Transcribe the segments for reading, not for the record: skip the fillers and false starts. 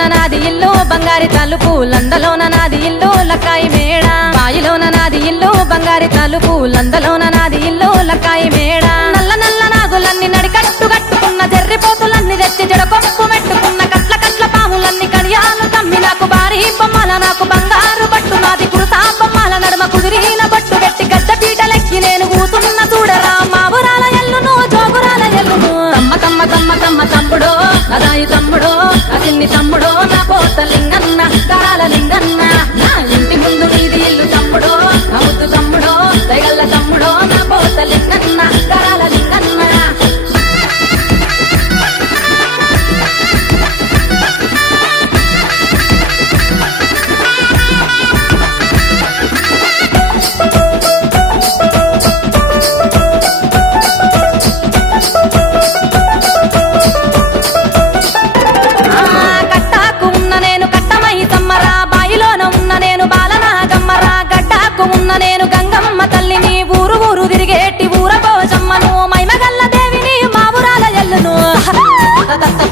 బాయిలోన నాది ఇల్లు బంగారి తలుపు లందలోన నాది ఇల్లు లక్కాయి మేడ బాయిలోన నాది ఇల్లు బంగారి తలుపు లందలోన నాది ఇల్లు లక్కాయి మేడ నల్ల నల్ల నాగులన్నీ నడికట్టు కట్టుకున్న జర్రిపోతులన్నీ తెచ్చి జడకొప్పు మెట్టుకున్న కట్ల కట్ల పాములన్నీ కడియాలు తమ్మి నాకు భారీ బొమ్మల నాకు బంగారు బట్టు నాది కురుసా బొమ్మల నడుమ కుదిరిన బట్టు పెట్టి గడ్డ పీటలెక్కి నేను కూతున్న చూడరా మా ఊరాల ఎల్లును జోగురాల ఎల్లును తమ్మ తమ్మ తమ్మ తమ్మ తమ్ముడో అదాయి తమ్ముడో అదిన్ని తమ్ముడో నా పోత లింగన్న కరాల లింగన్న నా ఇంటి ముందు నీది ఇల్లు తమ్ముడో నా ముద్దు తమ్ముడో దయగల్ల తమ్ముడో నా పోత లింగన్న కరాల లింగన్న నేను గంగమ్మ తల్లిని ఊరు ఊరు తిరిగేటి ఊర పోచమ్మను మైమగల్ల దేవిని మా ఊరాల ఎల్లును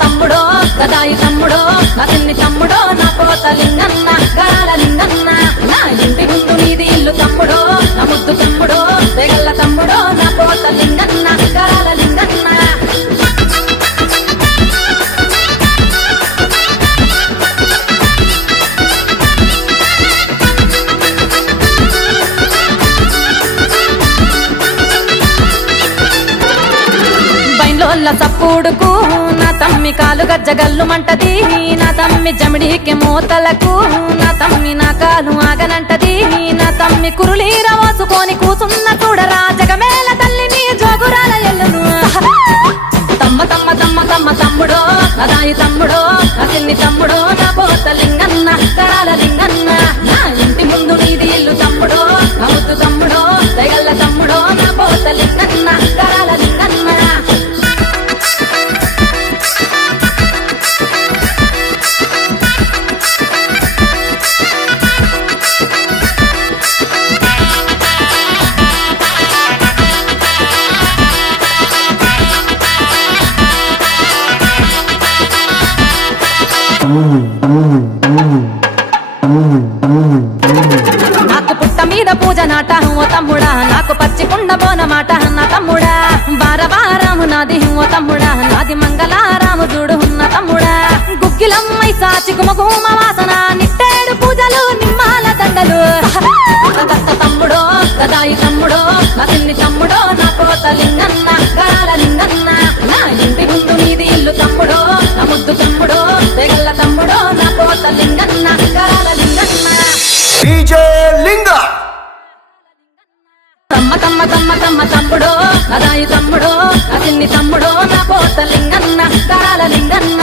తమ్ముడో గదాయి తమ్ముడో అతన్ని తమ్ముడో నా పోత లింగన్న కరాల లింగన్న నా ఇంటి ముందు నీది ఇల్లు తమ్ముడో నా ముద్దు తమ్ముడో తెగల్ల తమ్ముడో నా పోత లింగన్న కరాల లింగన్న సప్పుడుకు నా తమ్మి కాలు గజ్జగల్లు మంటది నా తమ్మి జమిడికి మూతలకు నా తమ్మి నా కాలు ఆగనంటది నా తమ్మి కురులీర పోసుకొని కూసున్న చూడరా జగమేల తల్లిని జోగురాల ఎల్లును తమ్మ తమ్మ తమ్మ తమ్మ తమ్ముడో అదాయి తమ్ముడో అసిన్ని తమ్ముడో నా పోత లింగన్న కరాల లింగన్న నా ఇంటి ముందు నీది ఇల్లు తమ్ముడో నా ముద్దు తమ్ముడో దయగల్ల తమ్ముడో నా పోత లింగన్న కరాల లింగన్న నాకు పుట్ట మీద పూజ నాట ఓ తమ్ముడా నాకు పచ్చి కుండ బోనమాట నా తమ్ముడా బారబారాము నాది ఓ తమ్ముడా నాది మంగళారాము చూడు ఉన్న తమ్ముడా గుగ్గిలమ్మై సాచి గుమగుమ వాసన నిట్టేడు పూజలు నిమ్మాల దండలు తమ్ముడో గదాయి తమ్ముడో అతన్ని తమ్ముడో నా పోత లింగన్న కరాల లింగన్న నా ఇంటి ముందు నీది ఇల్లు తమ్ముడో నా ముద్దు తమ్ముడో తెగల్ల తమ్ముడో నా పోత లింగన్న కరాల లింగన్న తమ్మ తమ్మ తమ్మ తమ్మ తమ్ముడో అదాయి తమ్ముడో అతన్ని తమ్ముడో నా పోత లింగన్న కరాల లింగన్న